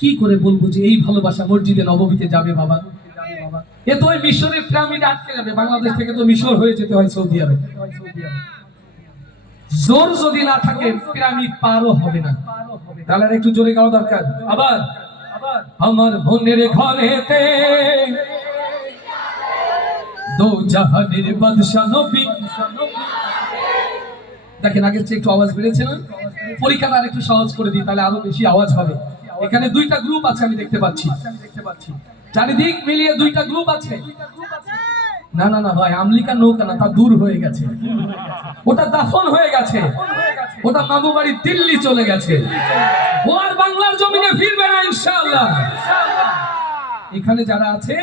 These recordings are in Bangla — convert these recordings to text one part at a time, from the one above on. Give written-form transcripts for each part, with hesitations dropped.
কি করে বলবো যে এই ভালোবাসা মসজিদে নববীতে যাবে বাবা? এ তো ওই মিশরের পিরামিড আটকে যাবে। বাংলাদেশ থেকে তো মিশর হয়ে যেতে হয় সৌদি আরব। জোর যদি না থাকে পিরামিড পারও হবে না। তাহলে আর একটু জোরে গাওয়া দরকার। আবার আমার মনের ঘরেতে দো জাহানের বাদশা নবী। দেখেন আগের চেয়ে একটু আওয়াজ বেড়েছে না? পরীক্ষাটা আর একটু সহজ করে দিই, তাহলে আরো বেশি আওয়াজ হবে। এখানে দুইটা গ্রুপ আছে, আমি দেখতে পাচ্ছি। চারিদিক মিলিয়ে দুইটা গ্রুপ আছে। না না না ভাই, আমলিকা নৌকা না, তা দূর হয়ে গেছে, ওটা দাফন হয়ে গেছে, ওটা মামু বাড়ি দিল্লি চলে গেছে, ও আর বাংলার জমিনে ফিরবে না ইনশাআল্লাহ। এখানে যারা আছে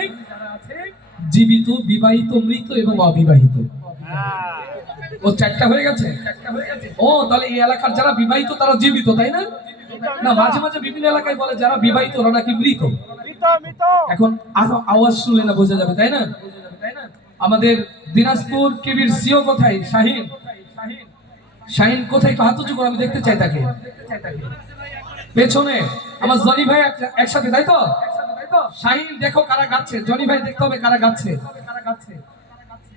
জীবিত, বিবাহিত, মৃত এবং অবিবাহিত, ও চারটা হয়ে গেছে। ও তাহলে এই এলাকার যারা বিবাহিত তারা জীবিত, তাই না? না, মাঝে মাঝে বিভিন্ন এলাকায় বলে যারা বিবাহিত ওরা নাকি মৃত। এখন আওয়াজ শুনলে না বোঝা যাবে, তাই না? আমাদের দিনাজপুর কেবির সিও কোথায়? শাহিন, শাহিন কোথায়? একটু হাত উঁচু করে আমি দেখতে চাই তাকে। পেছনে আমার জনি ভাই একসাথে, তাই তো? শাহিন দেখো কারা গাচ্ছে, জনি ভাই দেখতে হবে কারা গাচ্ছে।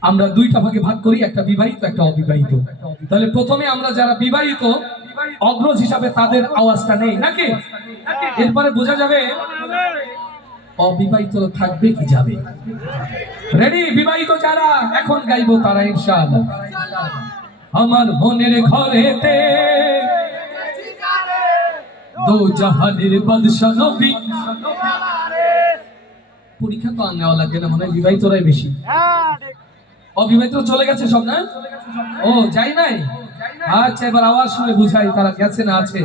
আমরা দুইটা ভাগে ভাগ করি, একটা বিবাহিত একটা অবিবাহিত। তাহলে প্রথমে আমরা যারা বিবাহিত অগ্রজ হিসাবে তাদের আওয়াজটা নেই নাকি, এরপরে বোঝা যাবে অবিবাহিত থাকবে কি যাবে। রেডি? বিবাহিত যারা এখন গাইবো তারা ইনশাআল্লাহ। আমার মনের ঘরেতে দো জাহানের বাদশা নবী। পরীক্ষা তো আর নেওয়া লাগে না, মনে হয় বিবাহিতরাই বেশি। অবিবাহিত চলে গেছে সব না? ও যাই নাই? আচ্ছা, এবার আওয়াজ শুনে বুঝাই তারা গেছে না আছে।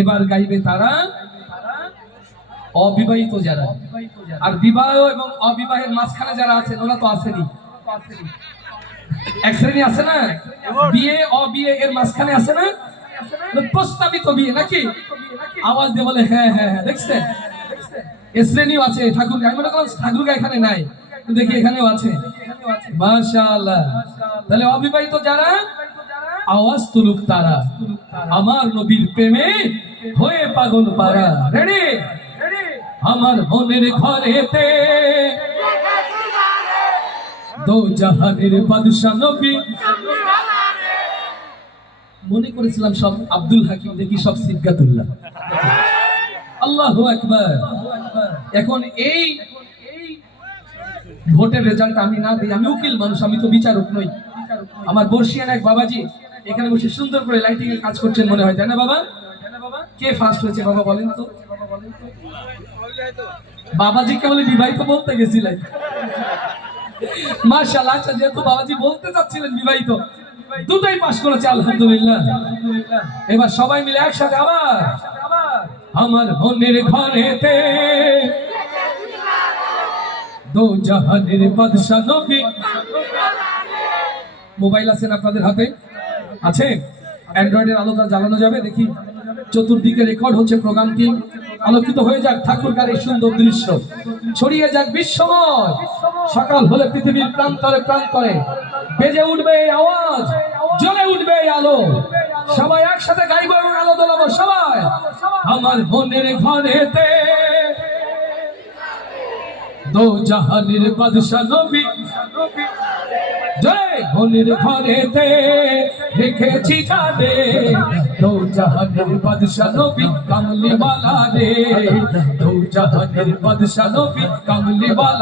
এবার গাইবে তারা অবিবাহিত যারা। আর বিবাহ এবং অবিবাহের মাঝখানে যারা আছেন ওরা তো আসেনি, এক শ্রেণী আছে না, বিয়ে অবিয়ে এর মাঝখানে আছে না, প্রস্তাবিত বিয়ে নাকি? আওয়াজ দিয়ে বলে হ্যাঁ হ্যাঁ হ্যাঁ, দেখছেন? এ শ্রেণীও আছে। ঠাকুর গায়ে মনে করেন ঠাকুর এখানে নাই, দেখি এখানেও আছে। মাশাআল্লাহ। তাহলে অবিবাহিত যারা আওয়াজ তুলুক তারা, আমার নবীর প্রেমে হয়ে পাগল পারা। রেডি? আমার মনের ঘরেতে দো জাহানের বাদশা নবী। মনে করেছিলাম সব আব্দুল হাকিম, দেখি সব সিদ্ধাতুল্লাহ। আল্লাহু আকবার। এখন এই ভোটের রেজাল্ট আমি না দিই, আমি উকিল মানুষ, আমি তো বিচারক নই। আমার বর্ষিয়ান এক বাবাজি এখানে বসে সুন্দর করে লাইটিং এর কাজ করছেন মনে হয়, তাই না বাবা? কে ফার্স্ট হয়েছে বাবা বলেন তো? বাবাজি কে বলে বিবাহিত বলতে গেছিলেন? মাশাআল্লাহ। আচ্ছা, যেহেতু বাবাজি বলতে চাচ্ছিলেন বিবাহিত, দুটাই পাস করেছে আলহামদুলিল্লাহ। এবার সবাই মিলে একসাথে আবার আমার মনের ঘরেতে দো জাহানের বাদশা নবী। মোবাইল আছেন আপনাদের হাতে? আছে? অ্যান্ড্রয়েডের আলোটা জ্বালানো যাবে? দেখি চতুর্দিকে রেকর্ড হচ্ছে, প্রোগ্রামটি আলোকিত হয়ে যাক, ঠাকুরগার এই সুন্দর দৃশ্য ছড়িয়ে যাক বিশ্বময়। সকাল হলে পৃথিবীর প্রান্তরে প্রান্তরে বেজে উঠবে এই আওয়াজ, জ্বলে উঠবে এই আলো। সবাই একসাথে গাইবো এবং আলো জ্বলাবো সবাই। আমার মনের ঘরেতে দো জাহানের বাদশা নবী। জয় মনের ঘরেতে রেখেছি জানে দো জাহানের বাদশা নবী কামলি ওয়ালা রে। দো জাহানের বাদশা নবী কামলি ওয়ালা।